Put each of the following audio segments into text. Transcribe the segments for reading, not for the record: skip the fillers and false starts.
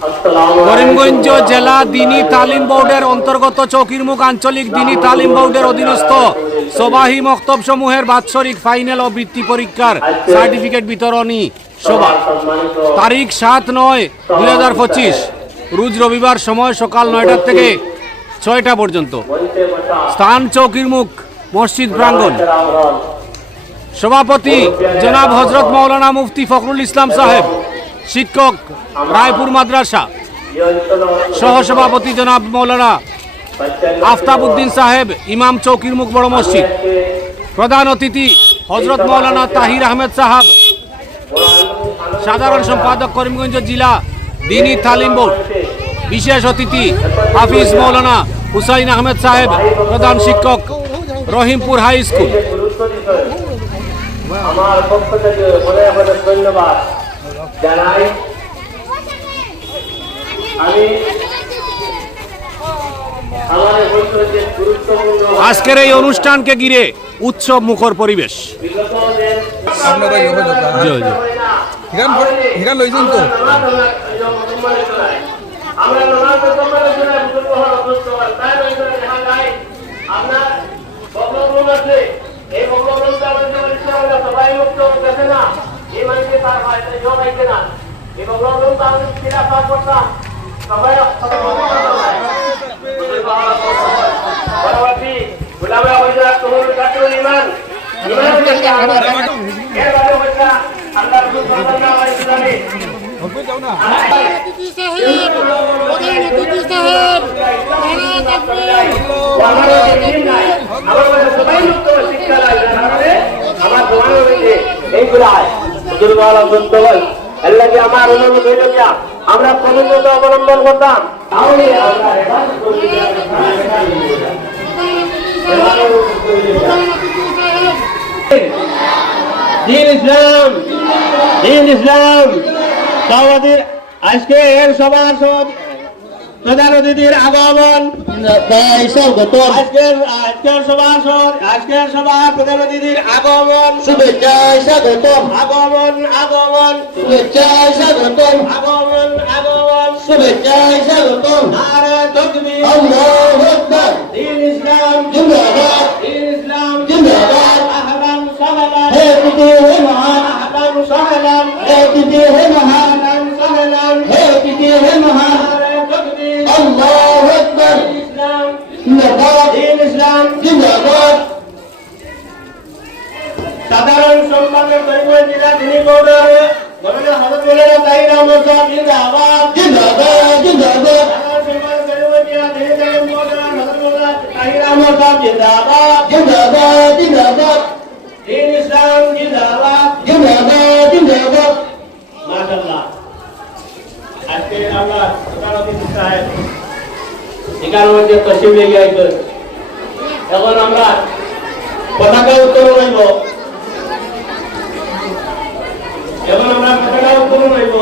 করিমগঞ্জ জেলা দিনী তালিম বোর্ডের অন্তর্গত চৌকিরমুখ আঞ্চলিক দিনী তালিম বোর্ডের অধীনস্থ সবাহি মক্তব সমূহের বাৎসরিক ফাইনাল ও বৃত্তি পরীক্ষার সার্টিফিকেট বিতরণী সভা তারিখ 7/9/2025 রোজ রবিবার, সময় সকাল 9টা থেকে 6টা পর্যন্ত, স্থান চৌকিরমুখ মসজিদ প্রাঙ্গণ। সভাপতি জনাব হজরত মৌলানা মুফতি ফখরুল ইসলাম সাহেব, শিক্ষক রায়পুর মাদ্রাসা। সহসভাপতি জনাব মৌলানা আফতাবউদ্দিন সাহেব, ইমাম চৌকিরমুখ বড় মসজিদ। প্রধান অতিথি হজরত মৌলানা তাহির আহমেদ সাহেব, সাধারণ সম্পাদক করিমগঞ্জ জেলা দিনী তালিম বোর্ড। বিশেষ অতিথি হাফিজ মৌলানা হুসাইন আহমেদ সাহেব, প্রধান শিক্ষক রহিমপুর হাই স্কুল। আমার পক্ষ থেকে অনেক ধন্যবাদ জানাই। আমি আজকের এই অনুষ্ঠানকে ঘিরে উৎসব মুখর পরিবেশ। আমার অনুরোধ হইল যে আমরা প্রতিনিয়ত অবলম্বন করতাম, তাহলে আজকে এর সবার প্রধান অতিথির আগমন, আজকের সবার প্রধান অতিথির আগমন, শুভেচ্ছা স্বাগতম, আগমন আগমন, শুভেচ্ছা স্বাগতম, আগমন আগমন, শুভেচ্ছা স্বাগতম। নারে তাকবীর, আল্লাহু আকবার। দ্বীন ইসলাম জিন্দাবাদ, দ্বীন ইসলাম জিন্দাবাদ। আহলান সাহলান, হে তিথি হে মহান, আহলান সাহলান, হে তিথি হে মহান, আহলান সাহলান, হে তিথি হে মহান। আল্লাহু আকবার। ইসলাম জিন্দাবাদ, দ্বীন ইসলাম জিন্দাবাদ। সাধারণ সম্পাদক করিমগঞ্জ জেলা দিনী বোর্ডের মৌলানা হযরত মৌলানা তাহির আহমেদ সাহেব জিন্দাবাদ, জিন্দাবাদ, জিন্দাবাদ। সাধারণ সম্পাদক করিমগঞ্জ জেলা দিনী তালিম বোর্ডের হযরত মৌলানা তাহির আহমেদ সাহেব জিন্দাবাদ, জিন্দাবাদ, জিন্দাবাদ। দ্বীন ইসলাম জিন্দাবাদ, জিন্দাবাদ, জিন্দাবাদ। মাশাআল্লাহ। আজকে আমরা প্রধান অতিথি সাহেব এখানে মধ্যে তশরিফ নিয়ে আইছেন। এখন আমরা পতাকা উত্তোলন হইব, এখন আমরা পতাকা উত্তোলন হইব।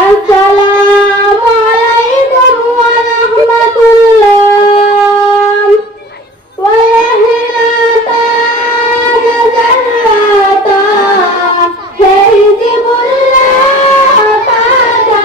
আসসালামু আলাইকুম ওয়া রাহমাতুল্লাহ ওয়া রাহমাতা জান্নাতা হে জিবুল্লাহ তাআলা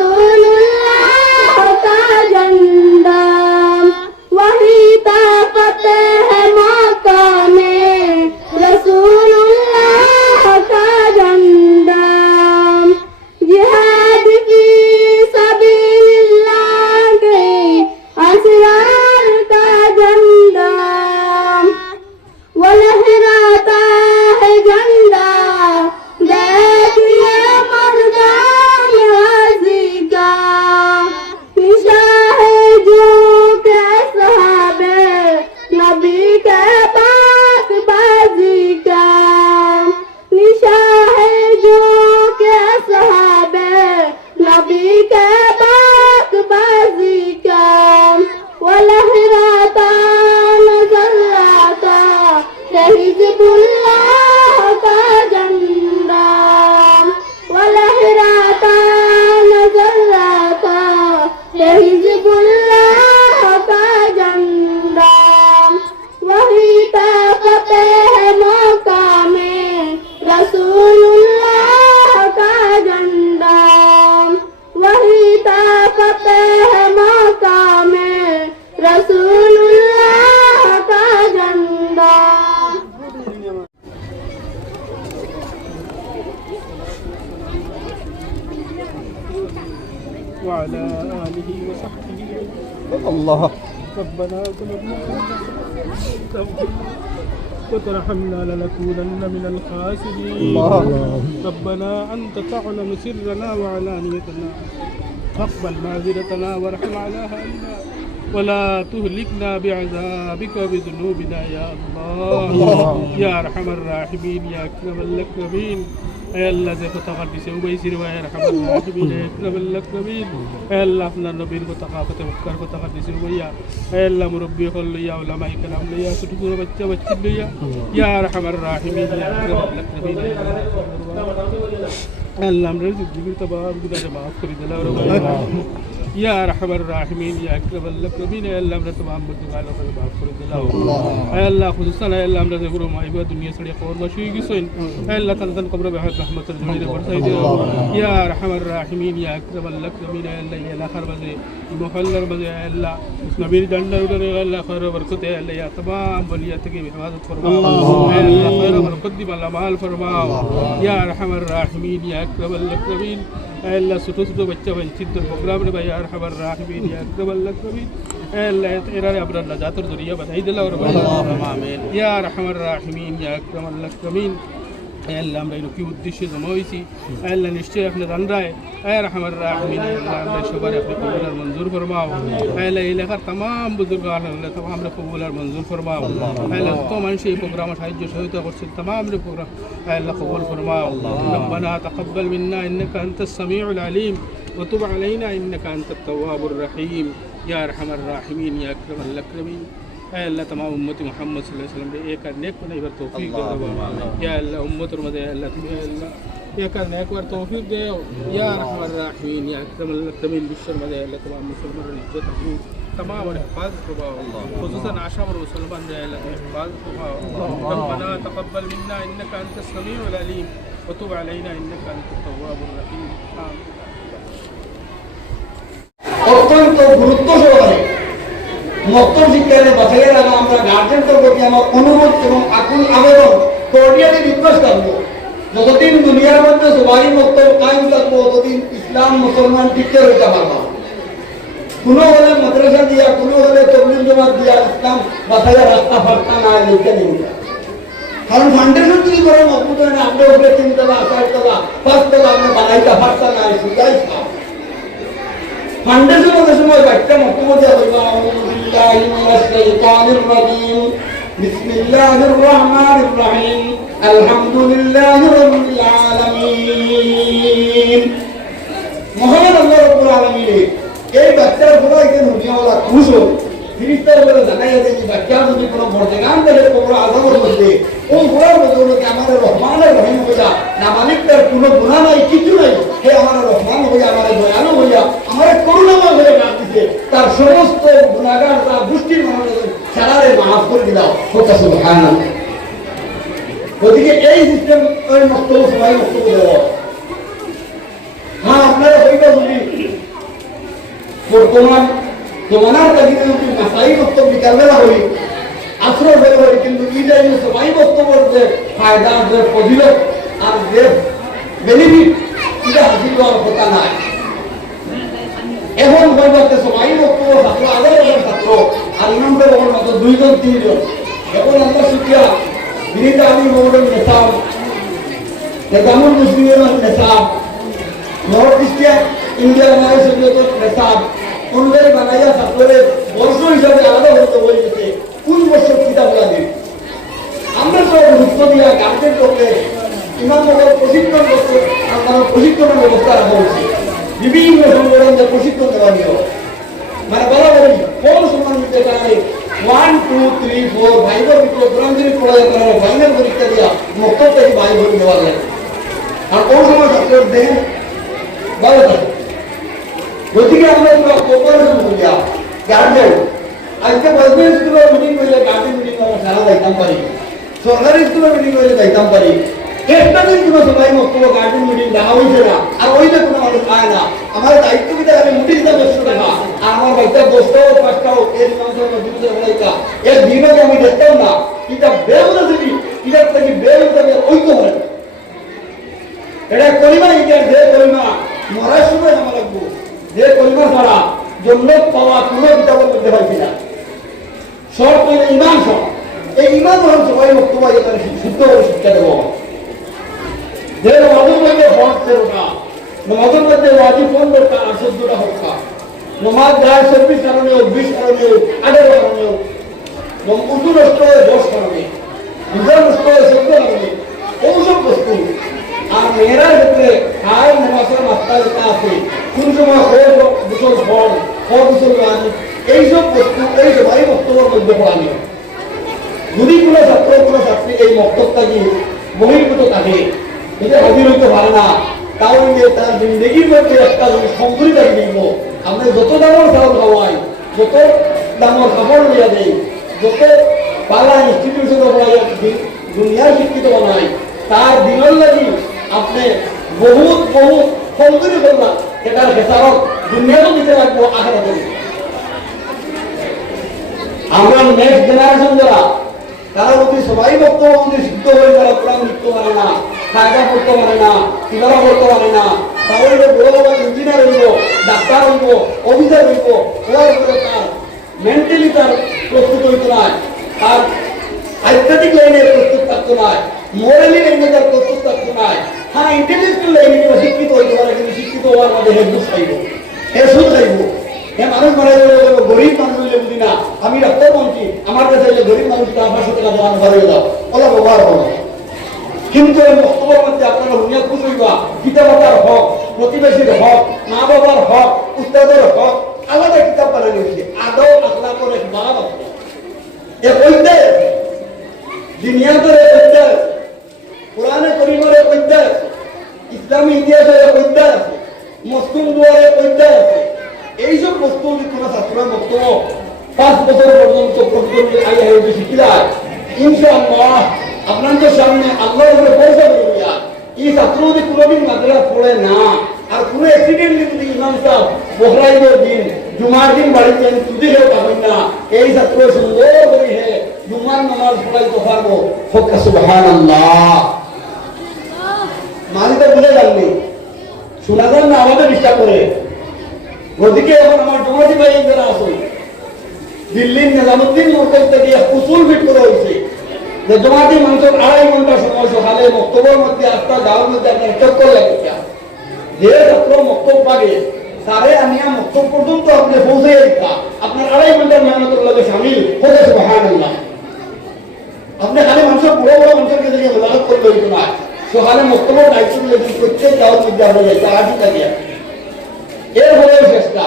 रसूलुल्लाह का झंडा वही ताकत है मक्का में रसूलुल्लाह का झंडा जिहाद की सबीलिल्लाह के असरार का झंडा वो लहराता है झंडा देखिए मर्दान गाजी का निशा है जो के सहाबे नबी के पाक बाजी का निशा है जो के सहाबे नबी के पाक बाजी का वो लहराता नजर आता हिज़्बुल्लाह का झंडा वो लहराता नजर आता हिज़्बुल्लाह का झंडा वही ताकत है मक्का में रसूलुल्लाह का झंडा वही ताकत है मक्का में रसूलुल्लाह का झंडा وعلى آله وصحبه الله ربنا ظلمنا وترحمنا لنكونن من الخاسرين الله ربنا أنت تعلم سرنا وعلانيتنا فاقبل معذرتنا وارحم على حالنا ولا تهلكنا بعذابك وبذنوبنا يا الله يا أرحم الراحمين يا أكرم الأكرمين اے اللہ سے تقدس سے وبئی سر وائے رحم الراحمین اے اکرم الاکرمین اے اللہ اپنا نبی کو ثقافت مکر کو تقدس سے وبئی اے اللہ مربی خل یا علماء کلام لیا سٹھو بچہ بچہ لیا یا ارحم الراحمین یا اکرم الاکرمین اے اللہ ہم رزق ذکر تباب گدا جماعت کر دلا اور یا ارحم الراحمین یا اکرم الاکرمین اے اللہ ہم تمام بندگانوں کو معاف کر دلا اے اللہ خصوصا اے اللہ ہم ذکر مائبہ دنیا سڑی خور مشوی کی سوین اے اللہ تنزل قبر بحق رحمت الجلیل برسائی دے یا ارحم الراحمین یا اکرم الاکرمین اے اللہ یا خیر بزے محلر بزے اے اللہ اس نبی ڈنڈا اٹھے اے اللہ خیر برکت اے اللہ یا تمام ولیات کی حفاظت فرما اے اللہ خیر برکت دی مال فرما یا ارحم الراحمین یا اکرم الاکرمین اے اللہ سٹو سٹو بچہ ونچت پروگرام نے یا ارحم الراحمین یا اکرم الاکرمین اے اللہ تیرا ابر نجات اور ذریعہ بنائی دلا اور آمین یا ارحم الراحمین یا اکرم الاکرمین اے اللہ ہم کی উদ্দেশ্যে জমা হয়েছি اے اللہ নিশ্চয় আপনি জান রায় اے ارحم الراحمین اے اللہ ہم সবার আপনি কবুল আর মঞ্জুর ফরমাও اے اللہ এলাকার तमाम বুজুর্গান আল্লাহ तमाम রে কবুল আর মঞ্জুর ফরমাও اے اللہ তো মানুষ এই প্রোগ্রামে সাহায্য সহায়তা করছেন तमाम রে প্রোগ্রাম اے اللہ কবুল ফরমাও ربنا تقبل منا انك انت السميع العليم وتب علينا انك انت التواب الرحيم یا ارحم الراحمین یا اکرم الاکرمین اے اللہ تمام امت محمد صلی اللہ علیہ وسلم ایک نیک بنائی بر توفیق دے یا اللہ امت اور مدے اللہ تمہیں اللہ ایک نیک بر توفیق دے یا ارحم الراحمین یا اکرم الاکرمین بشر مدے اللہ تمام مسلمان عزت اپنی تمام اور حفاظت فرماؤ خصوصا عاشق اور مسلمان دے اللہ حفاظت فرماؤ ربنا تقبل منا انك انت السميع العليم وتب علينا انك انت التواب الرحيم آمين অত্যন্ত গুরুত্ব সহকারে মক্তব শিক্ষাকে বাঁচাইয়ে রাখা আমরা গার্জেনদের প্রতি আমার অনুরোধ এবং আকুল আবেদন কোর্ডিয়ালি রিকোয়েস্ট করবো যতদিন দুনিয়ার মধ্যে সবাই মক্তব কায়েম থাকবো ততদিন ইসলাম মুসলমান টিকে রইতে পারবো কোনো হলে মাদ্রাসা দিয়া কোনো হলে তবলিগ জামাত দিয়া ইসলাম বাঁচাইয়া রাস্তা ফাঁকা না লিখে নিন কারণ ফাউন্ডেশন যদি করে মজবুত হয় না আমরা উপরে 3 তলা 4 তলা 5 তলা আমরা বানাইতে পারতা না সুজাই ফাউন্ডেশন ওদের সময় বাচ্চা মক্তব্য দেওয়া হইল আউযু বিল্লাহি মিনাশ শাইতানির রাজিম বিসমিল্লাহির রহমানির রহিম আলহামদুলিল্লাহি রাব্বিল আলামিন মহান আল্লাহ রাব্বুল আলামিন এই বাচ্চার পুরো একদিন দুনিয়াওয়ালা খুশ হল ফিরিস্তার বলে জানাই আছে যে বাচ্চা যদি কোনো মর্যাদান দেবে কোনো আযাবের মধ্যে ওই পুরো বদৌলতে আমাদের রহমানের রহিম হইয়া না মালিকটার কোনো গুনাহ নাই কিছু নাই হে আমার রহমান হইয়া আমার দয়ালু হইয়া আমার করুণাময় হয়ে ডাক দিতে তার সমস্ত গুনাহগার তার দুষ্টির মানুষ সারারে মাফ করে দিলাও হোতা সুবহানাল্লাহ ওদিকে এই সিস্টেম ওই মক্তব্য সবাই মক্তব্য দেওয়া হ্যাঁ আপনারা হইবা যদি বর্তমান জমানার কাছে যদি মাসাই বক্তব্য বিকালে হই আশ্রয় বের হই, কিন্তু এইটা সবাই বক্তব্যের যে ফায়দা, যে ফজিলত আর যে বেনিফিট এটা হাসিল হওয়ার কথা নাই। এখন হইবাতে সবাই বক্তব্য ছাত্র, আলাদা ছাত্র আর ইমাম সাহেবের মতো 2-3 এখন আমরা শিখিয়া বিনীত আলী মৌলভী নেশাব, নেজামুল মুসলিমের নেশাব, নর্থ ইস্টে ইন্ডিয়ার মানুষ নেশাব অনুযায়ী বানাইয়া ছাত্রদের বর্ষ হিসাবে আলাদা হতে বলেছে কোন বছর কিতাব লাগে। আমরা তো গুরুত্ব দিয়া গার্জেন করলে ইমাম মহল প্রশিক্ষণ করতে আমরা প্রশিক্ষণের ব্যবস্থা রাখা হচ্ছে, বিভিন্ন সংগঠনদের প্রশিক্ষণ দেওয়া নিয়ে মানে বলা বলি কোন সময় নিতে কারণে 1, 2, 3, 4 ভাইবার ভিতরে গ্রামজনী পড়া যেতে পারে, ফাইনাল পরীক্ষা দিয়া মক্তব থেকে ভাই ভরি দেওয়া যায়। আর কোন সময় ছাত্রের দেন ভালো থাকে। গতিকে আমরা কোপারেশন করিয়া গার্জেন আজকে গভর্নমেন্ট স্কুলের মিটিং করলে গার্জেন মিটিং আমরা সারা যাইতাম পারি, সরকারি স্কুলের মিটিং করলে যাইতাম পারি। একটা দিন কোনো সবাই মক্তব্য গার্জেন মিটিং দেখা হয়েছে না, আর ওইটা কোনো মানুষ পায় না। আমার দায়িত্ব কি আমি মুটি দিতাম 100 টাকা, আর আমার বাচ্চা 10টাও 5টাও এর মানুষের মধ্যে বলাইতা এর দিনও আমি দেখতাম না। এটা বেউনা যদি এটার থেকে বেউনা ঐক্য হয় এটা কলিমা, ইটার যে কলিমা মরার সময় আমার লাগবো, যে কলিমা ছাড়া জন্য পাওয়া কোনো কিতাবের মধ্যে পাইছি না। শর্ত ইমান শর্ত, এই ইমান হল সবাই বক্তব্য এখানে শুদ্ধ করে শিক্ষা দেব। যে নমাজের মধ্যে ফরজ 13টা, নমাজের মধ্যে ওয়াজিব 15টা আর 14টা হক্কা, নমাজ যায় 24 কারণে 20 কারণে 18 কারণে, উজু নষ্ট হয় 10 কারণে, রোজা নষ্ট হয় 14 কারণে, ঔষধ বস্তু। আর মেয়েরার ক্ষেত্রে আয় নামাজের মাত্রা যেটা আছে, কোন সময় গোসল ফল, গোসল ওয়াজিব, এইসব বস্তু এই সবাই বক্তব্যের মধ্যে পড়ানি। যদি কোনো ছাত্র কোনো ছাত্রী এই বক্তব্যটাকে বহির্ভূত থাকে, এটা হাজির হইতে পারে না, তাহলে তার জিন্দগির মধ্যে একটা সংকরিত দিব। আমরা যত দামর চাউল খাওয়াই, যত দামর কাপড় লইয়া দেয়, যত পালা ইনস্টিটিউশন দুনিয়ার শিক্ষিত বানাই, তার দিনের লাগি আপনি বহুত বহুত সংকরি করলাম, এটার হেসারত দুনিয়ারও দিতে লাগবো, আখেরাতে। আমরা নেক্সট জেনারেশন যারা, তারা যদি সবাই বক্তব্য শিক্ষিত হয়ে যারা কোরআন লিখতে পারে না, কায়দা করতে পারে না, তিলাওয়া করতে পারে না, তাহলে বড় বড় ইঞ্জিনিয়ার হইব, ডাক্তার হইব, অফিসার হইব, হওয়ার পরে তার মেন্টালি তার প্রস্তুত হইতে নয়, তার আধ্যাত্মিক লাইনে প্রস্তুত থাকতে নয়, মোরালি লাইনে তার প্রস্তুত থাকতে নয়। হ্যাঁ, ইন্টেলেকচুয়াল লাইনে শিক্ষিত হইতে পারে, কিন্তু শিক্ষিত হওয়ার মধ্যে হেডুস খাইব, হেসুদ খাইব। মানুষ মারা গেলে গরিব মানুষ হইলে বুঝি না, আমি ডাক্তার বলছি আমার কাছে গরিব মানুষটা 500 টাকা দেওয়া ঘরে দাও, ওলা ব্যবহার হলো। কিন্তু এই বক্তব্যের মধ্যে আপনারা হুনিয়া খুশ হইবা, পিতামাতার হক, প্রতিবেশীর হক, মা বাবার হক, উস্তাদের হক, আলাদা কিতাব বানানো হয়েছে। আদৌ আখলাকের এক বাব আছে, এ ঐক্যের দুনিয়াতের ঐক্যের, কোরআনে করিমের ঐক্যের, ইসলামী ইতিহাসের ঐক্যের আছে, মুসলিম দুয়ারের ঐক্যের আছে। এইসব বস্তু যদি কোনো ছাত্রের বক্তব্য 5 বছর পর্যন্ত প্রতিদিন শিখি যায়, ইনশাআল্লাহ আপনাদের সামনে আল্লাহর উপরে ভরসা করিয়া এই ছাত্র যদি কোনোদিন মাদ্রাসা পড়ে না, আর কোনো অ্যাক্সিডেন্টলি যদি ইমাম সাহেব বহরাইদের দিন জুমার দিন বাড়িতে যদি হেউ পাবেন না, এই ছাত্র সুন্দর করে হে জুমার নামাজ পড়াইতে পারবো। হক্কা সুবহানাল্লাহ। মানিতে বুঝে যাননি, শোনা যান না, আমাদের বিশ্বাস করে। ওদিকে এখন আমার জমাতি ভাই যারা আছে দিল্লির নিজামুদ্দিন মরকজ থেকে উসুল ফিট করা হয়েছে যে জমাতি মানুষের 2.5 ঘন্টা সময় সকালে মক্তবের মধ্যে আসতা গাঁওয়ের মধ্যে আপনার চক্কর লাগে, যে ছাত্র মক্তব পাবে তারে আনিয়া মক্তব পর্যন্ত আপনি পৌঁছে দিতা, আপনার 2.5 ঘন্টার মেহনতের লগে শামিল হতে সুবহানাল্লাহ। আপনি খালি মানুষের বড় বড় মানুষের কাছে মেহনত করলে হইতো না, সকালে মক্তবের দায়িত্ব যদি প্রত্যেক গাঁওয়ের মধ্যে আমরা যাইতে আজই থাকে। এর হলে চেষ্টা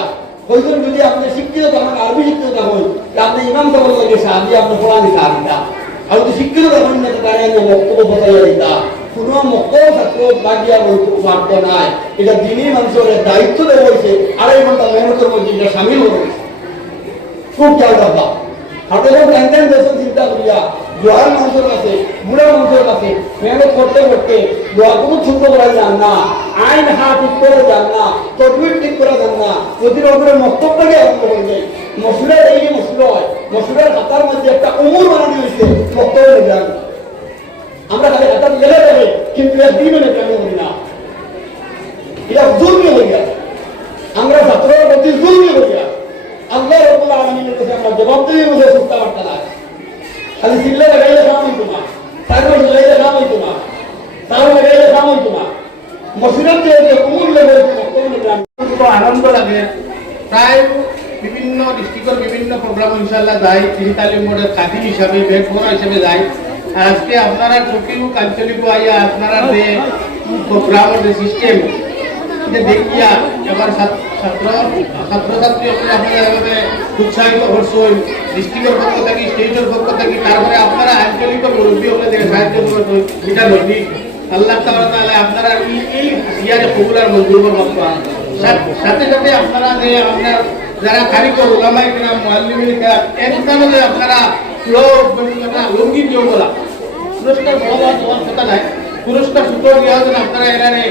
হইতেন যদি আপনি শিক্ষিত তখন আরবি শিক্ষিত তখন আপনি ইমাম তখন লাগে সাহায্য আপনি পড়ানি সাহায্যা, আর যদি শিক্ষিত তখন না তারা বক্তব্য বসাইয়া দিতা, কোনো মক্তব্য ছাত্র বাগিয়া পারত নাই। এটা দিনই মানুষের দায়িত্ব দেওয়া হয়েছে, 2.5 ঘন্টা মেহনতের মধ্যে এটা সামিল হয়ে খুব খেয়াল রাখবা। হাতে সব টাইম দেশের চিন্তা করিয়া জোয়ার মানুষের কাছে, বুড়া মানুষের কাছে মেহনত করতে করতে দোয়া কোনো ছোট করা যান না, আইন হাত ঠিক করে যান না, তদবির ঠিক করা যান না, প্রতির ওপরে মস্তক থেকে আরম্ভ হয়ে যায় মসুরের এই যে মসুর হয় মসুরের হাতার মধ্যে একটা উমর বানানো হয়েছে মস্তকের জ্ঞান আমরা খালি হাতার লেগে যাবে কিন্তু একদিনও জ্ঞান করি না এটা জুলমি হইয়া আমরা ছাত্ররা প্রতি জুলমি হইয়া আল্লাহ রাব্বুল আলামিনের কাছে আমরা জবাবদিহি বুঝে সুস্থা বার্তা না খালি চিল্লা লাগাইলে কাম হইতো না তারপর লাগাইলে কাম হইতো না তারপর লাগাইলে কাম হইতো না মসজিদের যে উমর লেগে খুব আনন্দ লাগে প্রায় বিভিন্ন ডিস্ট্রিক্টের বিভিন্ন প্রোগ্রাম ইনশাল্লাহ যায় তিনি তালিম বোর্ডের খাদিম হিসাবে বেগবরা হিসেবে যায় আর আজকে আপনারা চকিও আঞ্চলিক আইয়া আপনারা যে প্রোগ্রামের যে সিস্টেম এটা দেখিয়া এবার ছাত্রছাত্রী আপনারা উৎসাহিত করছেন ডিস্ট্রিক্টের পক্ষ থেকে স্টেটের পক্ষ থেকে তারপরে আপনারা আঞ্চলিক মুরব্বী হলে দেখে সাহায্য করবেন এটা নদী আল্লাহ তাআলা আপনারা এই ইয়ারে পপুলার মঞ্জুর করবেন সাথে সাথে আপনারা যে আপনার যারা কারিগর ওলামায়ে কেরাম মুআল্লিমিন কেরাম একদমই যে আপনারা লঙ্গি দিও বলা পুরস্কার দেওয়ার কথা নাই পুরস্কার সুযোগ দেওয়া যেন আপনারা এরারে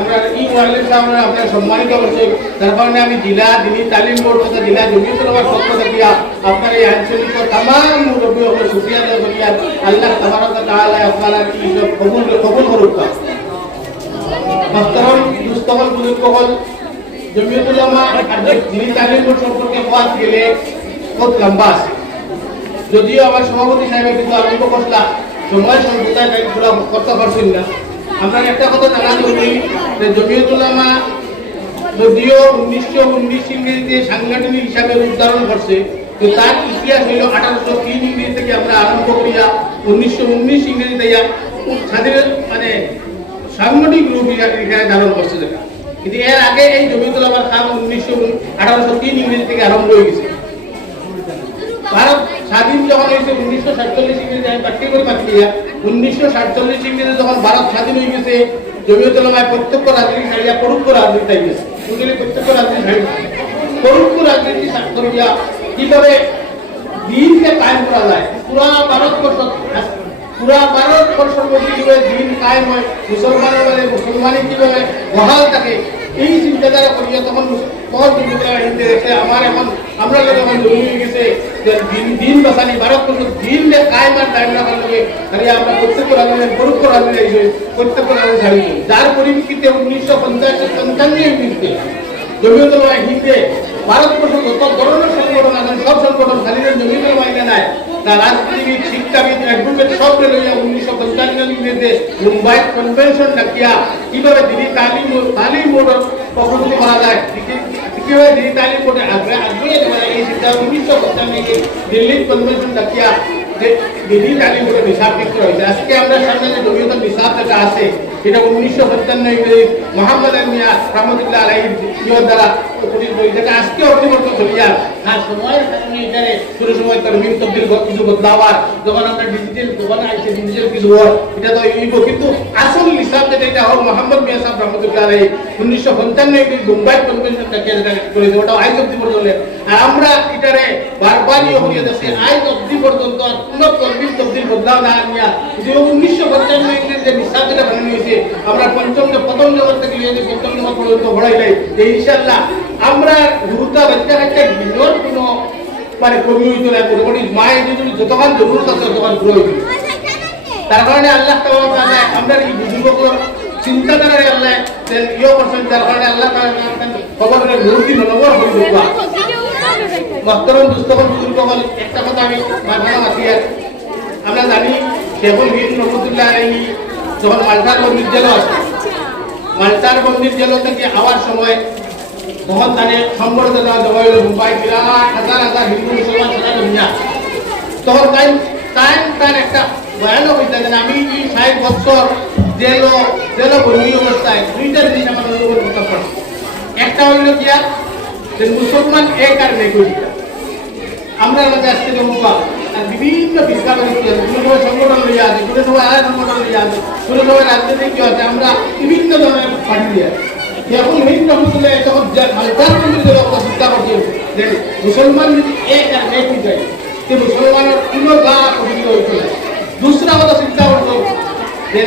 আমরা এই ওয়ার্ল্ডের সামনে আপনারা সম্মানিত করছে তার কারণে আমি জেলা দিনী তালিম বোর্ড তথা জেলা জমিয়তুল উলামার পক্ষ থেকে আপনার এই আঞ্চলিক তামাম মুরব্বী হলে শুকরিয়া আদায় করি আল্লাহ তাবারক ওয়া তাআলা আপনারা কি সব কবুল করুক মাহতারাম মুস্তাফাল বুজুর্গ হল জমিয়তুল উলামা আর দিনী তালিম বোর্ড সম্পর্কে কথা গেলে বহুত লম্বা আছে যদিও আমার সভাপতি সাহেব কিন্তু আরম্ভ করলা সময় সংকটায় পুরো করতে পারছেন না আমরা একটা কথা জানা জরুরি যে জমিয়তুল উলামা যদিও 1919 ইংরেজিতে সাংগঠনিক হিসাবে উদ্ধারণ করছে তো তার ইতিহাস হইল 1803 ইংরেজি থেকে আমরা আরম্ভ করিয়া 1919 ইংরেজিতে স্বাধীন মানে সাংগঠনিক রূপ হিসাবে ধারণ করছে যেটা কিন্তু এর আগে এই জমিয়তুল উলামার কাম 1803 ইংরেজি থেকে আরম্ভ হয়ে গেছে ভারত স্বাধীন যখন হয়েছে 1947 ইংরেজি আমি পাঠ্য করে পাঠিয়ে 1947 ইংরেজি যখন ভারত স্বাধীন হয়ে গেছে জমিয়তুল উলামায় প্রত্যক্ষ রাজনীতি ছাড়িয়া পরোক্ষ রাজনীতি গেছে বুঝলি প্রত্যক্ষ রাজনীতি ছাড়িয়া পরোক্ষ রাজনীতি করিয়া কিভাবে দিনকে কায়েম করা যায় পুরা ভারতবর্ষের মধ্যে কিভাবে দিন কায়েম হয় মুসলমানের মানে মুসলমানি কিভাবে বহাল থাকে এই চিন্তাধারা করিয়া তখন হিন্দে দেখে আমার এখন আমরা যখন জমি হয়ে গেছে দিন বাঁচানি ভারতবর্ষ দিন কায়েম আর টাইম রাখার লগে দাঁড়িয়ে আমরা প্রত্যেক রাজনীতি পরোক্ষ রাজনীতি প্রত্যেক রাজনীতি ছাড়িয়ে যার পরিপ্রেক্ষিতে 1950-55 জমিয়তুল উলামা হিন্দে ভারতবর্ষ যত ধরনের সংগঠন আছেন সব সংগঠন খালি জমিয়তুল উলামা নাই না রাজনীতিবিদ শিক্ষাবিদ অ্যাডভোকেট সবকে লইয়া 1955 ইংরেজিতে মুম্বাই কনভেনশন ডাকিয়া কিভাবে দিনী তালিম বোর্ডের প্রকল্প করা যায় কিভাবে দিনী তালিম বোর্ডে আগ্রহী এই চিন্তা 1955 দিল্লি কনভেনশন ডাকিয়া দিনী তালিম বোর্ডের নিসাব ঠিক করা হয়েছে আজকে আমরা সামনে যে জমিয়তের নিসাব যেটা আছে এটা 1955 ইংরেজি মোহাম্মদ মিয়া রহমতুল্লাহ আলাইহির দ্বারা যেটা আজকে অপরিবর্তন চলিয়া আর সময়ের কারণে এখানে শুরু সময় তরমিম তবদিল কিছু বদলাওয়ার যখন আমরা ডিজিটাল দোকানে আইছে ডিজিটাল কিছু হওয়ার এটা তো এইব কিন্তু আসল হিসাব যেটা এটা হোক মোহাম্মদ মিয়া সাহেব রহমতুল্লাহ আলাইহি 1955 ইংরেজি মুম্বাই কনভেনশনটা যেটা করে ওটা আইজ অব্দি পর্যন্ত আর আমরা এটারে বারবার হয়ে যাচ্ছে আইজ অব্দি পর্যন্ত আর কোনো তরমিম তবদিল বদলাও না নিয়া যে 1955 ইংরেজি যে হিসাব যেটা বানানো হয়েছে আমরা প্রথম জগৎ থেকে লিয়ে পঞ্চম জগৎ পর্যন্ত ঘোরাইলাই যে ইনশাআল্লাহ আমরা গুরুত্ব বাচ্চা বিনোর কোনো মানে কমি হইতো না মোটামুটি মায়ের যদি যতক্ষণ জরুরত আছে ততক্ষণ পুরো হইতো তার কারণে আল্লাহ তাআলা আমরা এই বুজুর্গগুলোর চিন্তাধারায় আল্লাহ ইয়ে করছেন তার কারণে আল্লাহ তাআলা খবরের গুরুত্ব নবর হয়ে যাওয়া মাহতারাম দুস্তফল বুজুর্গগুলো একটা কথা আমি মাথায় মাথিয়ে আমরা জানি শেখুল হিন্দ রহমতুল্লাহ আলাইহি যখন মালটার বন্দির জেল আছে মালটার বন্দির জেল থেকে আওয়ার সময় তখন তাকে সম্বর্ধনা দেওয়া হলো মুম্বাই বিরাট হাজার হাজার হিন্দু মুসলমান সারা দুনিয়া তখন তার একটা ভয়ানক হইতে আমি এই 60 বছর জেল বন্দি অবস্থায় দুইটা জিনিস আমার অনুভব করতে পারি একটা হইল গিয়া যে মুসলমান এক আর নেই আমরা মাঝে আসতে মুম্বা আর বিভিন্ন বিজ্ঞান কোনো সময় সংগঠন লইয়া আছে কোনো সময় আয় সংগঠন লইয়া আছে কোনো সময় রাজনীতি কি আছে আমরা বিভিন্ন ধরনের পার্টি দিয়ে এখন হিন্দু রহমতুল্লাহ তখন মালটার মন্দির চিন্তা করছে যে মুসলমান যদি এক আর এক হয়ে যায় সে মুসলমানের কোনো গা পবিত্র হইতে না দুসরা কথা চিন্তা করতো যে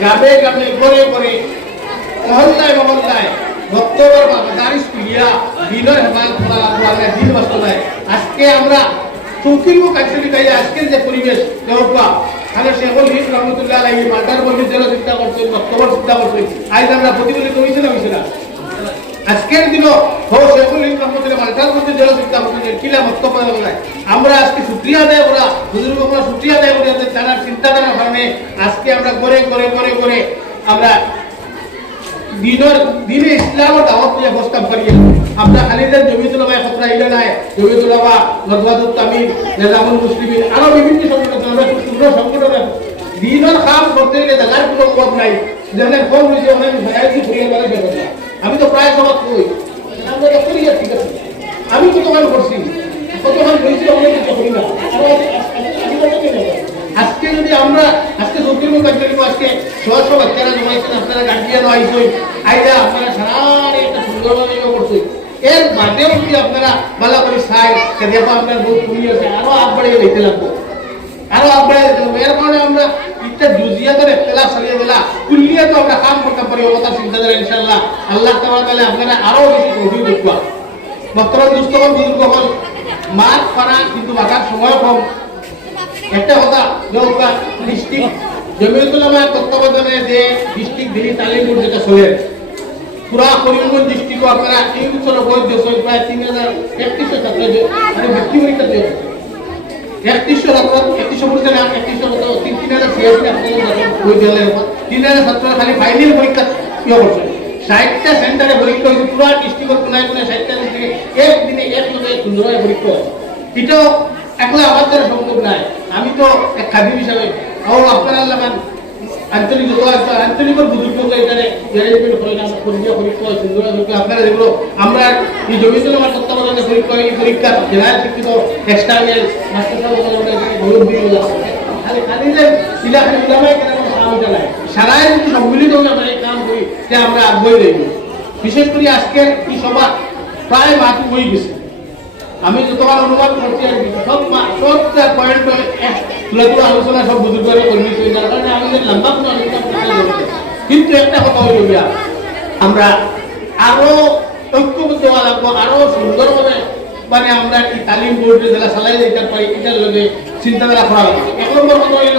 গ্রামে গ্রামে ঘরে ঘরে মহল্লায় মহল্লায় বক্তব্য দাঁড়িয়ে খুলিয়া দিনের হেফাজত করা লাগবো, আমরা দিন বাস্তবায়। আজকে আমরা চৌকির মুখ আঞ্চলিক আজকের যে পরিবেশ দেওয়া তাহলে শেখুল হিন্দ রহমতুল্লাহ আলাইহি মাদার বন্ধু জেলা চিন্তা করছেন, বক্তব্য চিন্তা করছেন, আজ আমরা প্রতিফলিত হয়েছে না হয়েছে না? আজকের দিনও শেখুল হিন্দ রহমতুল্লাহ মাদার বন্ধু জেলা চিন্তা করছেন, কিলা বক্তব্য দেওয়া। আমরা আজকে শুক্রিয়া আদায় করা, হুজুর আমরা শুক্রিয়া আদায় করি তার চিন্তাধারার কারণে আজকে আমরা করে করে করে করে আমরা দিনে ইসলামের দাওয়াত নিয়ে প্রস্তাব করি। আমরা খালিদের জমিয়তুল উলামায়ে খতরা ইলা নাই, জমিয়তুল উলামা, নদওয়াতুত তামিম, নিজামুল মুসলিমিন, আরো বিভিন্ন সংগঠন, আমরা খুব সুন্দর সংগঠন। দিনের কাম করতে গেলে জায়গার কোনো অভাব নাই, যেখানে ফোন হয়েছে ওখানে ভাইয়াজি ঘুরিয়ে বলার ব্যবস্থা। আমি তো প্রায় সবাই কই আমরা তো করি, ঠিক আছে, আমি কতক্ষণ করছি, কতক্ষণ হয়েছে অনেক কিছু করি না। আজকে যদি আমরা আজকে চৌকির মুখ আজকে সব বাচ্চারা জমাইছেন, আপনারা গার্জিয়ান আইসই আইলে আপনারা সারা একটা সুন্দরভাবে করছেন। এর বাদেও যদি আপনারা ভালো করে চাই দেখো আপনার বহুত কমি আছে, আরো আগবাড়িয়ে দেখতে লাগবো, আরো আগবাড়িয়ে দেখতে লাগবো। এর কারণে আমরা একটা জুজিয়াতের একতলাফ চালিয়ে দিলা কুল্লিয়া তো আমরা কাম করতে পারি ওটা চিন্তাধারা ইনশাআল্লাহ আল্লাহ তাআলা আপনারা আরো বেশি তৌফিক দেখবা। বর্তমান দুস্থকল বুজুর্গ হল মাঠ পানা কিন্তু বাঁকার সময় কম। একটা কথা ডিস্ট্রিক্ট জমিয়তুল উলামায়ে তত্ত্বাবধানে যে ডিস্ট্রিক্ট দিনী তালিম বোর্ড যেটা চলে পুরা করিমগঞ্জ ডিস্ট্রিক্ট আপনারা এই বছর বৈধ প্রায় 3100 ছাত্র মানে ভর্তি পরীক্ষা দিয়ে 3100 ছাত্র 3100 পরীক্ষা না 3100 3000 সিএসি আপনাদের বৈধ হলে 3000 ছাত্র খালি ফাইনাল পরীক্ষা ইয়ে করছে। 60টা সেন্টারে পরীক্ষা হয়েছে পুরা ডিস্ট্রিক্টের কোনায় কোনায় 60টা ডিস্ট্রিক্টে একদিনে এক লোকে সুন্দরভাবে পরীক্ষা হয়। এটাও একলা আমার দ্বারা সম্ভব নাই। আমি তো এক খাদিম হিসাবে আপনারা আঞ্চলিক যত আঞ্চলিকের বুজুর্গ এখানে ম্যানেজমেন্ট করে না পরীক্ষা হয় সুন্দর। আপনারা যেগুলো আমরা এই জমিতুল উলামার তত্ত্বাবধানে পরীক্ষা এই পরীক্ষা জেনারেল শিক্ষিত এক্সটার্নাল মাস্টার সারা যদি সম্মিলিত হয়ে আমরা এই কাম করি যে আমরা আগ্রহী রইব। বিশেষ করে আজকের এই সভা প্রায় মাঠ হয়ে গেছে। আমি যতবার অনুমান করছি সব পয়েন্ট তুলে তুলে আলোচনা সব বুজুর্গ কর্মী যার কারণে আমাদের লম্বা কোনো আলোচনা কিন্তু একটা কথা হইল গিয়া আমরা আরো ঐক্যবদ্ধ হওয়া লাগবো, আরো সুন্দরভাবে মানে আমরা এই তালিম বোর্ডে যারা চালাই দিতে পারি এটার লগে চিন্তাধারা করা লাগবে। 1 নম্বর কথা হইল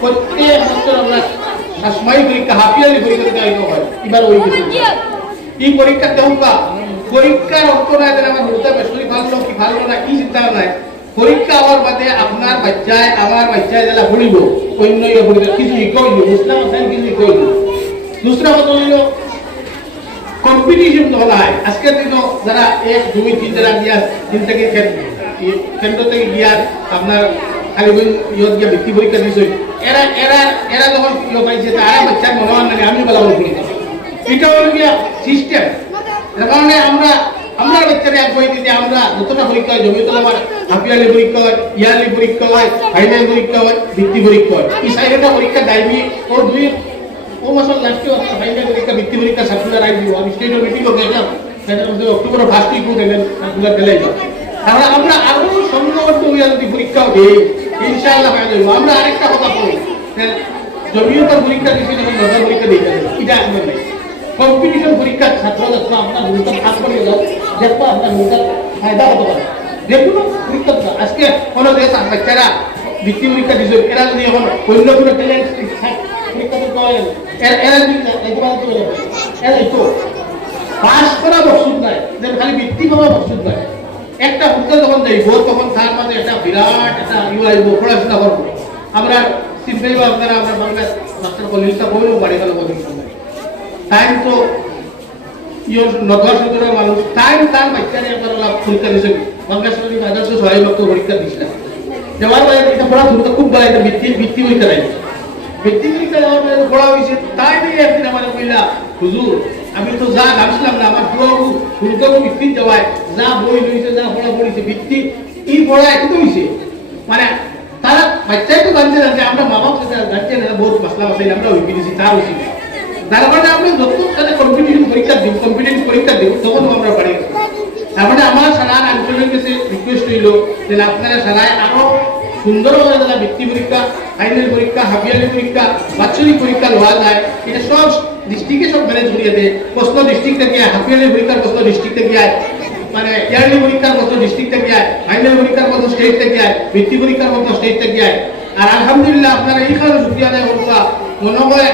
প্রত্যেক বছর আমরা সাময়িক পরীক্ষা হাফিয়ালি পরীক্ষা দিতে হয়, এবার ওই এই পরীক্ষা দেওয়া পরীক্ষার অর্থ নাই যে আমার হতে শরীর ভালো কি ভালো না কি চিন্তা নাই। পরীক্ষা হওয়ার বাদে আপনার বাচ্চায় আমার বাচ্চায় যারা পড়িব অন্য কিছু কইল মুসলাম আছেন কিছু কইল। দুসরা কথা হইল কম্পিটিশন হয়। আজকের দিনও যারা 1 2 3 যারা গিয়া 3 থেকে কেন্দ্র থেকে গিয়া আপনার খালি ইয়ত গিয়া বৃত্তি পরীক্ষা দিয়েছে এরা এরা এরা যখন ইয়ে পাইছে তারা বাচ্চার মনোমান নাকি আমি বলা বলি এটা হলো গিয়া সিস্টেম। এর কারণে আমরা বাচ্চারা এক বই দিতে আমরা যতটা পরীক্ষা হয় জমিয়তুল উলামার হাফিয়ালি পরীক্ষা হয়, ইয়ারলি পরীক্ষা হয়, ফাইনাল পরীক্ষা হয়, বৃত্তি পরীক্ষা হয়। এই 4টা পরীক্ষা দায়ী ও মাসের লাস্টে ফাইনাল পরীক্ষা বৃত্তি পরীক্ষা সার্কুলার আই দিব। আমি স্টেটের মিটিংও গেলাম অক্টোবরের ফার্স্ট উইক গেলেন সার্কুলার দিলাই যাও। তাহলে আমরা আরো সংঘবদ্ধ হইয়া যদি পরীক্ষাও দিই ইনশাআল্লাহ হয়ে যাবো। আমরা আরেকটা কথা বলি জমিয়তের পরীক্ষা দিচ্ছি যখন নজর পরীক্ষা দিতে এটা একবার নেই কম্পিটিশন পরীক্ষা ছাত্র যখন আপনার ভূমিকা কাজ করে যাও দেখবো আপনার ভূমিকা ফায়দা হতে পারে। দেখুন পরীক্ষা আজকে কোনো দেশ বাচ্চারা বৃত্তি পরীক্ষা দিচ্ছে এরা যদি এখন অন্য কোনো ট্যালেন্ট পরীক্ষা করতে হয় এরা যদি এরা তো পাস করা বক্সুদ নাই, খালি বৃত্তি পাওয়া বক্সুদ নাই। একটা হুজা যখন যাইব তখন তার মাঝে একটা বিরাট একটা ইউ আইব পড়াশোনা করবো। আমরা চিন্তাই আপনারা আমরা বাংলা মাস্টার কলিজটা বইলেও বাড়ি গেল টাইম তো নগর মানুষ টাইম তার বাচ্চারে একবার পরীক্ষা দিয়েছে বাংলাদেশের আদর্শ সহায়ক পরীক্ষা দিয়েছিলাম দেওয়ার পরে এটা পড়া শুরু খুব ভালো একটা বৃত্তি পরীক্ষা দেয়। বৃত্তি পরীক্ষা দেওয়ার পরে পড়া হয়েছে তাই নিয়ে একদিন আমার কইলা হুজুর আমি তো যা ভাবছিলাম না আমার গুরুত্ব বৃত্তি দেওয়ায় যা বই লইছে যা পড়া পড়িছে বৃত্তি এই পড়া একটু হয়েছে মানে তারা বাচ্চাই তো জানছে যে আমরা মা বাপ সাথে জানছে না বহুত মশলা মাসাই আমরা ওই দিয়েছি তার হয়েছি তার মানে আমরা যত তাদের কম্পিটিশন পরীক্ষা দিব কম্পিটিটিভ পরীক্ষা দিব তখন আমরা পারি। তার মানে আমার সারা আঞ্চলিক কাছে রিকোয়েস্ট হইল যে আপনারা সারায় আরো সুন্দরভাবে যারা বৃত্তি পরীক্ষা ফাইনাল পরীক্ষা হাফিয়ালি পরীক্ষা বাৎসরিক পরীক্ষা লওয়া যায় এটা সব ডিস্ট্রিক্টে সব ম্যানেজ করিয়ে দেয়। প্রশ্ন ডিস্ট্রিক্ট থেকে হাফিয়ালি পরীক্ষার প্রশ্ন ডিস্ট্রিক্ট থেকে মানে ইয়ারলি পরীক্ষার মতো ডিস্ট্রিক্ট থেকে আয়, ফাইনাল পরীক্ষার মতো স্টেট থেকে আয়, বৃত্তি পরীক্ষার মতো স্টেট থেকে আয়। আর আলহামদুলিল্লাহ আপনারা এইখানে শুক্রিয়া আদায় করবা মনে হয়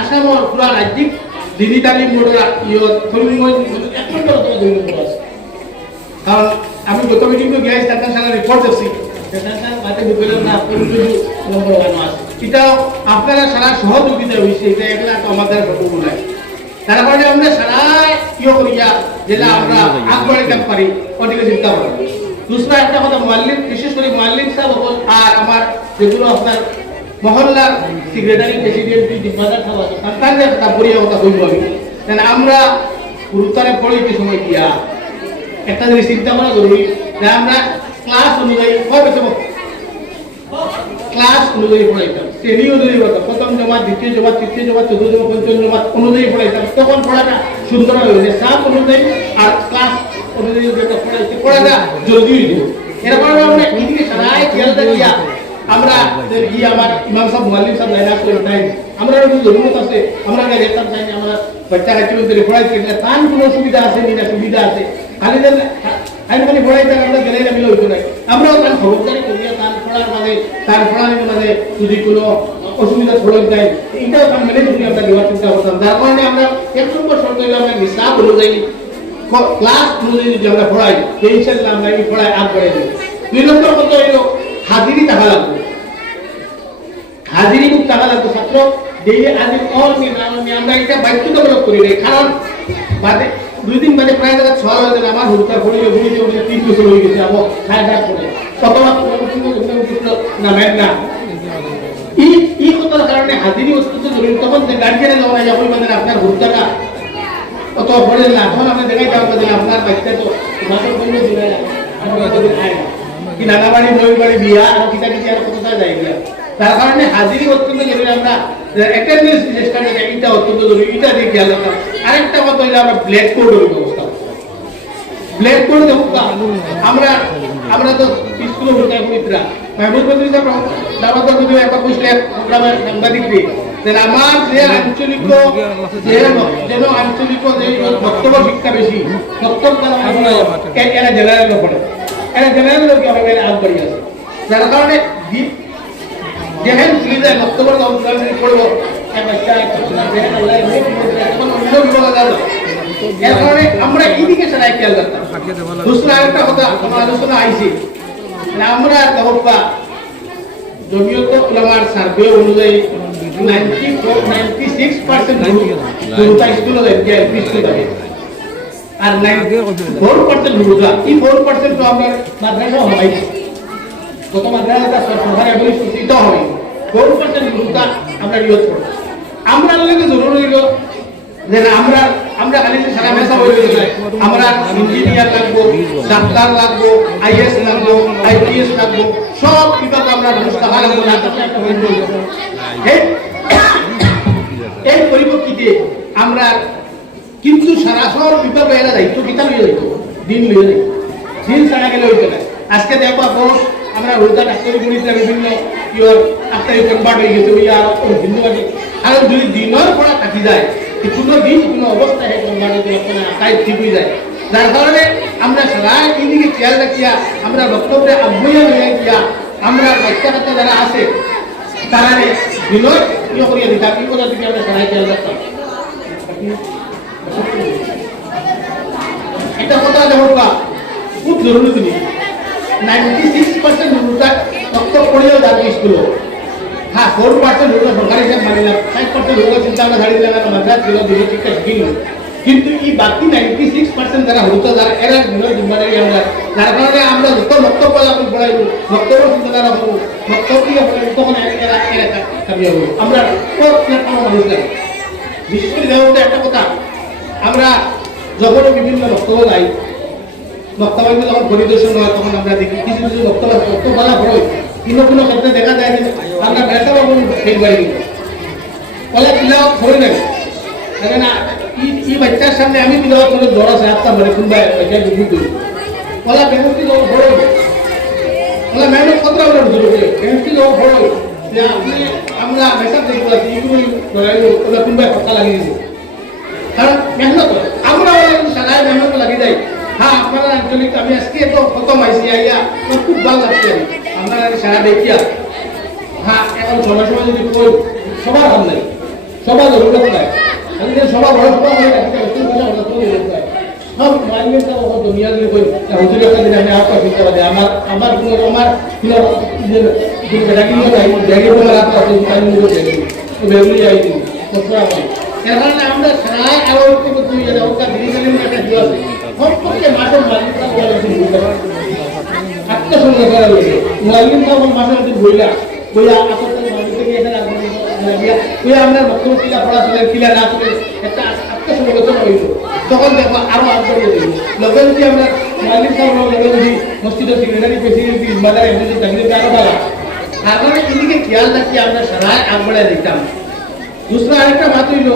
আসামর পুরা রাজ্যিক দিনী তালিম বোর্ডের এক নম্বর অথবা 2 নম্বর আছে। কারণ আমি গত মিটিংও গিয়েছি তার সাথে রিপোর্ট করছি এটাও আপনারা সারা সহযোগিতা হয়েছে, এটা এগুলা তো আমাদের ঘটনা নাই। তার কারণে আমরা সারা করিয়া যেটা আমরা আগবাড়িতে পারি ওদিকে চিন্তা করি। দুসরা একটা কথা মাল্লিক, বিশেষ করে মাল্লিক সাহেব আর আমার যেগুলো আপনার মহল্লার সেক্রেটারি প্রেসিডেন্ট জিম্মাদার সাহেব আছে তাদের একটা পরিয়া কথা বলবো আমি। আমরা গুরুত্বারে পড়ি কি সময় গিয়া একটা জিনিস চিন্তা করা জরুরি যে আমরা ক্লাস অনুযায়ী ক্লাস অনুযায়ী পড়াইতাম, শ্রেণী অনুযায়ী পড়াইতাম, প্রথম জমাত, দ্বিতীয় জমাত, তৃতীয় জমাত, চতুর্থ জমাত, পঞ্চম জমাত অনুযায়ী পড়াইতাম। তখন পড়াটা সুন্দর হয়ে সাত অনুযায়ী আর ক্লাস অনুযায়ী যেটা পড়াইছে পড়াটা জলদি হয়ে যাবে। এরপর আমরা এদিকে সারাই খেয়াল রাখিয়া আমরা গিয়ে আমার ইমাম সাহেব মুআল্লিম সাহেব লাইন করে তাই আমরা জরুরত আছে আমরা যেতাম চাই আমরা বাচ্চা কাচ্চা পড়াইতে তার কোনো সুবিধা আছে না সুবিধা আছে খালি আইনখানি পড়াইতে আমরা গেলে মিলে হইতো না। আমরাও তার খবরদারি করিয়া তার পড়ার মাঝে তার পড়ানোর মাঝে যদি কোনো অসুবিধা ছড়াই যায় এটাও তার মেনে যদি আমরা দেওয়ার চিন্তা করতাম। তার কারণে আমরা 1 নম্বর শর্ত হইলে আমরা নিসাব অনুযায়ী ক্লাস অনুযায়ী যদি আমরা পড়াই ইনশাআল্লাহ আমরা এই পড়ায় আগ বাড়াই দেব। 2 নম্বর কথা হইল হাজিরি টাকা লাগবে, হাজিরি খুব টাকা লাগবে। ছাত্র ডেইলি হাজির আমরা এটা বাধ্যতামূলক করি নাই, কারণ বাদে 2 দিন বাদে প্রায় জায়গা 6 হয়ে যাবে আমার হুড়কা পড়িয়ে 3 বছর হয়ে গেছে আমার খায় খায় পড়ে কতবার নামেন না এই কথার কারণে হাজিরি অত্যন্ত জরুরি। তখন গার্জিয়ানে যাওয়া যায় ওই মানে আপনার হুড়কাটা অত পড়ে না, তখন আপনি দেখাই যাওয়া যে আপনার বাচ্চা তো মাসের বন্ধু দিলে কি নানা বাড়ি বই বাড়ি বিয়া আর কিতা কিছু আর কোথা যায় গেলাম। তার কারণে হাজিরি অত্যন্ত জরুরি। আমরা অ্যাটেন্ডেন্স চেষ্টা করি এটা অত্যন্ত জরুরি, এটা দিয়ে খেয়াল রাখতাম। আরেকটা কথা হইলে আমরা ব্ল্যাক বোর্ডের ব্যবস্থা, ব্ল্যাক বোর্ড দেখুন আমরা তো স্কুলে হতে মিত্রা মাহমুদ মন্ত্রী দাবাদা যদি একটা বুঝলে প্রোগ্রামের সাংবাদিক দিয়ে আমার যে আঞ্চলিক যেন আঞ্চলিক যে বক্তব্য শিক্ষা বেশি বক্তব্য এরা জেনারেল পড়ে, এরা জেনারেল লোক আমাদের আগ বাড়িয়ে আছে। যার কারণে যেহেন সুবিধায় বক্তব্য পড়বো এর কারণে আমরা এইদিকে সারাই খেয়াল রাখতাম। দুসরা আরেকটা কথা আমার আলোচনা আইছি, আমরা তহব্বা জমিয়ত উলামার সার্ভে অনুযায়ী 96% জুরুতা স্কুল থাকে আর 4% জুরুতা। এই 4% তো আমরা মাদ্রাসা হয় কত মাদ্রাসা সরকারি বলি সুচিত হবে 4% জুরুতা আমরা ইউজ করব। আমরা লাগে জরুরি হইল যে আমরা খালি সারা মেসা হয়ে যায়, আমরা ইঞ্জিনিয়ার লাগবো, ডাক্তার লাগবো, আইএস লাগবো, আইপিএস লাগবো, সব বিভাগ আমরা ব্যবস্থা লাগবো না। এই পরিপ্রেক্ষিতে আমরা কিন্তু সারা শহর বিভাগ এরা দায়িত্ব কিতা লইয়া যাইতো, দিন লইয়া যাইতো, দিন ছাড়া গেলে হইতো না। আজকে দেখো বস আমরা রোজা ডাক্তারি গণিতরা বিভিন্ন ইয়র ডাক্তারি কনভার্ট হয়ে গেছে ওই আর ভিন্ন আর যদি দিনের পড়া কাটি যায় কোনো দিন কোনো অবস্থায় কনভার্ট হতে না তাই ঠিক হয়ে যায়। যার কারণে আমরা সারা এইদিকে খেয়াল রাখিয়া আমরা বক্তব্যে আগ্রহী হয়ে গিয়া আমরা বাচ্চা কাচ্চা যারা আছে তারা দিনের ইয়ে করিয়া দিতাম, এই কথা থেকে আমরা সারাই খেয়াল রাখতাম। এটা কথা দেখো খুব জরুরি জিনিস। 96% রুটা বক্তব্য পড়েও যাবে স্কুল। হ্যাঁ 4% রুটা সরকারি হিসাব মানিলাম, 5% রুটা চিন্তা আমরা ছাড়ি দিলাম মাদ্রাস গেল দিকে শিক্ষা শিখিল, কিন্তু এই বাকি 96% যারা হতো যারা এরা জিম্মাদারি আমরা, যার কারণে আমরা যত বক্তব্য আপনি পড়াইব বক্তব্য চিন্তাধারা হবো বক্তব্য তখন এরা কামিয়ে হবো। আমরা মানুষ লাগে বিশেষ করে দেওয়া একটা কথা, আমরা যখন বিভিন্ন বক্তব্য যাই বক্তব্য যখন পরিদর্শন হয় তখন আমরা দেখি কিছু কিছু বক্তব্য বলা হয় কিন্তু কোনো ক্ষেত্রে দেখা যায় যে আমরা ব্যবসা ফেল বাড়ি বলে পিলাও ধরে নেবে না এই বাচ্চার সামনে আমি পিলাও করে জ্বর আছে আপনার মানে কোনবা বাচ্চা বুঝি করি বলা বেহস্তি যখন ভরে বলা মেহনত কত আমরা ধরে বেহস্তি যখন ভরে যে আপনি আমরা মেসাজ দেখতে পাচ্ছি এইগুলো কোনবা কথা লাগিয়ে দিয়েছে, কারণ মেহনত আমরা সারাই মেহনত লাগিয়ে যাই হ্যাঁ আপনারা আঞ্চলিক আমি আজকে তো প্রথম আইসি আইয়া আমার খুব ভালো লাগছে আপনারা সারা দেখিয়া হ্যাঁ এখন সময় সময় যদি কই সবার ভালো লাগে সবার জরুরত নাই আমি যে সবার বড় সবার হয়ে গেছে সব মাইন্ডের সব দুনিয়া দিয়ে কই হুজুরের কাছে আমি আর কথা চিন্তা করে আমার আমার কোনো কোনো যে বেটা কি নাই জায়গা বলে রাখা আছে আমি নিজে দেখি তো বেগুলি যাই দিই কষ্ট আছে এর কারণে আমরা সারা আরো একটু দুই জায়গা ওটা ডিজিটালি একটা দিও আছে প্রত্যেককে মাসে মালিকটা বলে দিই আত্মসংগ্রহ করা লাগে মালিকটা মাসে দিন বইলা বইলা আসলে মালিককে এটা রাখবো ওই আমরা মুখ্যমন্ত্রীরা পড়াশোনার কিলা না করে একটা আত্মসমালোচনা হইল তখন দেখো আরো আগ্রহ লগে যদি আমরা মালিক সাহেব লগে যদি মসজিদের সেক্রেটারি প্রেসিডেন্ট মাদার এমনি চাকরি আরো ভালো আর মানে এদিকে খেয়াল রাখি আমরা সারা আগবাড়ায় দিতাম দুসরা আরেকটা মাত হইল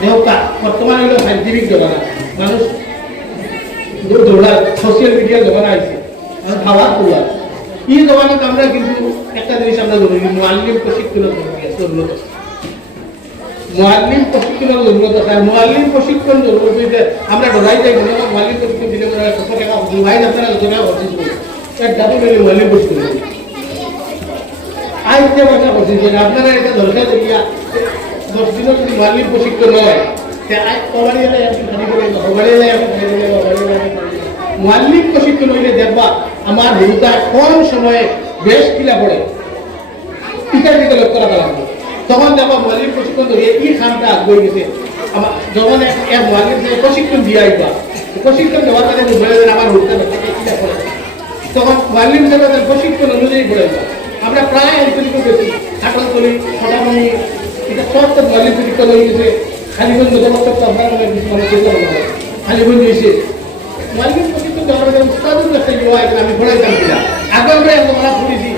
দেহকা বর্তমান হইল সাইন্টিফিক জমানা মানুষ দৌড়া সোশ্যাল মিডিয়ার জমানা আছে খাওয়া তোলা এই জমানাতে আমরা কিন্তু একটা জিনিস আমরা জরুরি মুআল্লিম প্রশিক্ষণের জরুরত মুআল্লিম প্রশিক্ষণের জরুরত আছে মুআল্লিম প্রশিক্ষণ জরুরত হইতে আমরা ডরাই যাই না মুআল্লিম প্রশিক্ষণ দিলে আমরা কত টাকা ভাই আপনারা আলোচনা করছেন এক দাবি মিলে মুআল্লিম প্রশিক্ষণ আজ যে কথা করছেন যে আপনারা এটা দরকার দিয়া 10 দিনও যদি মুআল্লিম প্রশিক্ষণ হয় তে আজ কবাড়ি এলে আপনি খালি করে কবাড়ি এলে আপনি খালি করে মুআল্লিম প্রশিক্ষণ হইলে দেখবা আমার ভূমিকা কম সময়ে বেশ কিলা পড়ে টিকার দিকে লক্ষ্য রাখা লাগবে তখন দেখবা মুআল্লিম প্রশিক্ষণ ধরে এই খানটা বই গেছে আমার যখন এক মুআল্লিম প্রশিক্ষণ দিয়ে আইবা প্রশিক্ষণ দেওয়ার কারণে বলে আমার ভূমিকা কিলা পড়ে তখন মুআল্লিম সাহেবের প্রশিক্ষণ অনুযায়ী পড়ে আমরা প্রায় অঞ্চলিক গেছি কাটলতলি ছটামণি এটা সব তো মুআল্লিম প্রশিক্ষণ হয়ে গেছে খালিগঞ্জ যতটা আমরা খালিগঞ্জ এসে মুআল্লিম প্রশিক্ষণ দেওয়ার জন্য উস্তাদুর কাছে যাওয়া আমি পড়াইতাম কিনা আগে আমরা আমরা পড়েছি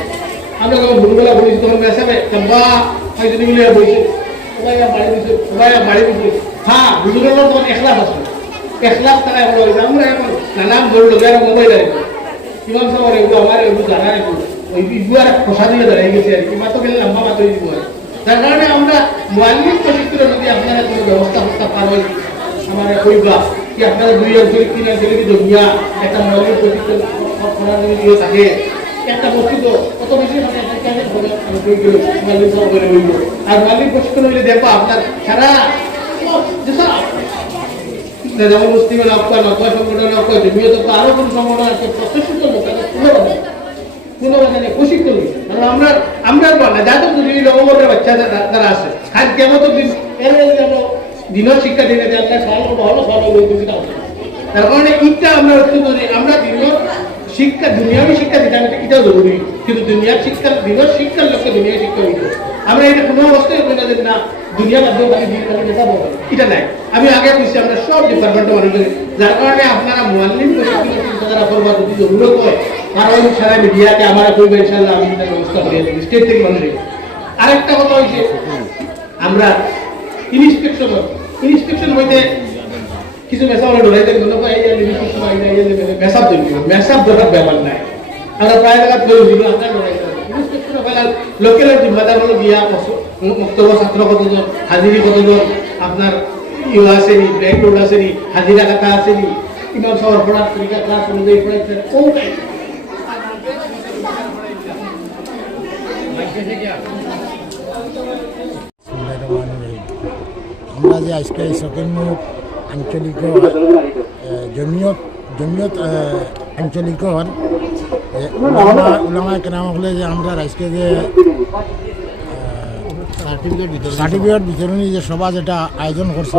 আমরা যখন ভুলবেলা পড়েছি তখন মেসাবে বা হয়তো নিগুলো বইছে সবাই বাড়ি দিছে হ্যাঁ হুজুরের তখন 1 লাখ আসবে 1 লাখ টাকা এগুলো আমরা এখন নানান বললো যারা মোবাইল আছে ইমাম সাহেব এগুলো আমার এগুলো জানা এগুলো ওই ইগুয়ার খোসা দিয়ে দাঁড়িয়ে গেছে আর কি মাত্র গেলে লম্বা মাত্র দিব যার কারণে আমরা মুআল্লিম প্রশিক্ষণের যদি আপনারা কোনো ব্যবস্থা করতে পারেন আমার কইবা কি আপনারা 2 অঞ্চলিক 3 অঞ্চলিক দুনিয়া একটা মুআল্লিম প্রশিক্ষণ করার জন্য থাকে একটা মসজিদ কত বেশি মানে একটা হবে আমি কই গেল মুআল্লিম সব করে হইল আর মুআল্লিম প্রশিক্ষণ হইলে দেখবা আপনার সারা যেসব যেমন মুসলিম নকশা সংগঠন নকশা জমিয়ত তো আরো কোন সংগঠন আছে প্রতিষ্ঠিত লোক কোনো মানে প্রশিক্ষণ কারণ আমরা বলা যাদের যদি নববর্ষের বাচ্চা যারা আছে আর কেমন তো দিন এর আমরা দিনের শিক্ষা দিনে আমরা সাল ভালো ভালো তার কারণে এটা আমরা আমরা দিনের শিক্ষা দুনিয়াবী শিক্ষা দিতে এটাও জরুরি কিন্তু দুনিয়ার শিক্ষা দিনের শিক্ষার লক্ষ্যে দুনিয়া শিক্ষা হইত আমরা এটা কোনো অবস্থায় বলি না যে না দুনিয়া মাধ্যমে আমি দিন আমি এটা বলবো এটা নাই আমি আগে বুঝছি আমরা সব ডিপার্টমেন্টে মানুষ যার কারণে আপনারা মুআল্লিম প্রশিক্ষণের চিন্তাধারা করবার যদি জরুরত হয় কারণ সারা মিডিয়াকে আমরা কইবে ইনশাআল্লাহ আমি এটা ব্যবস্থা করে দেব স্টেট থেকে মানুষ আরেকটা কথা হইছে আমরা ইনস্পেকশন হইতে কিছু মেসাবলে ডরাইতে মনে পাই এই ইনস্পেকশন আইনা এই মেসাব দিই মেসাব ধরার ব্যাপার নাই আমরা প্রায় জায়গা ধরে দিব আপনারা ডরাইতে ইনস্পেকশন হইলা লোকালের জিম্মাদার হলো গিয়া মুক্তব ছাত্র কতজন হাজিরি কতজন আপনার ইউলা আসেনি ব্ল্যাকবোর্ড আসেনি হাজিরা কাটা আসেনি ইমাম সাহেব পড়ার তরিকা ক্লাস অনুযায়ী পড়াইতে কোনটাই আমরা যে আজকে সকলমুখ আঞ্চলিক জমিয়ত আঞ্চলিক উলামা কেরাম হলে যে আমরা আজকে যে সার্টিফিকেট বিতরণী যে সভা যেটা আয়োজন করছি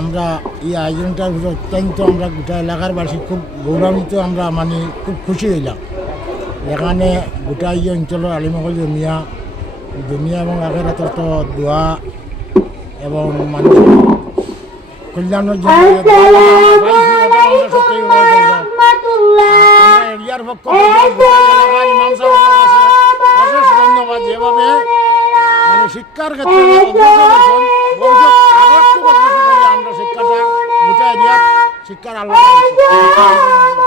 আমরা এই আয়োজনটার অত্যন্ত আমরা গোটা এলাকার বাসী খুব গৌরবান্বিত আমরা মানে খুব খুশি হইলাম এখানে গোটা এই অঞ্চলের আলিমগঞ্জ জমিয়া এবং আখেরাতের তো দোয়া এবং মানুষের কল্যাণের জন্য এরিয়ার পক্ষ অশেষ ধন্যবাদ যেভাবে মানে শিক্ষার ক্ষেত্রে আমরা শিক্ষাটা গোটা এরিয়ার শিক্ষার আলোচনা